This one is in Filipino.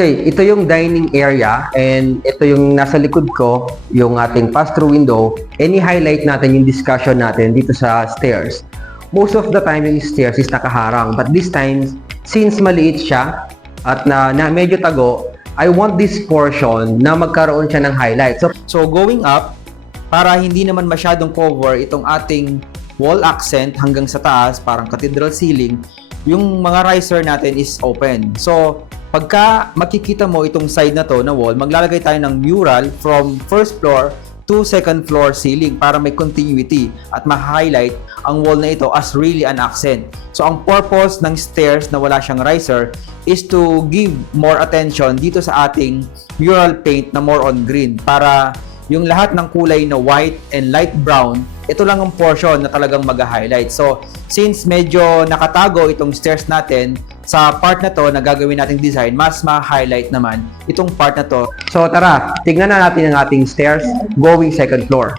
Okay, ito yung dining area and ito yung nasa likod ko, yung ating pass-through window. Any-highlight natin yung discussion natin dito sa stairs. Most of the time yung stairs is nakaharang, but this time, since maliit siya at na medyo tago, I want this portion na magkaroon siya ng highlight. So going up, para hindi naman masyadong cover itong ating wall accent hanggang sa taas, parang cathedral ceiling, yung mga riser natin is open. So pagka makikita mo itong side na to na wall, maglalagay tayo ng mural from first floor to second floor ceiling para may continuity at ma-highlight ang wall na ito as really an accent. So ang purpose ng stairs na wala siyang riser is to give more attention dito sa ating mural paint na more on green, para yung lahat ng kulay na white and light brown, ito lang ang portion na talagang mag-highlight. So, since medyo nakatago itong stairs natin, sa part na to na gagawin nating design, mas ma-highlight naman itong part na to. So tara, tignan na natin ang ating stairs going second floor.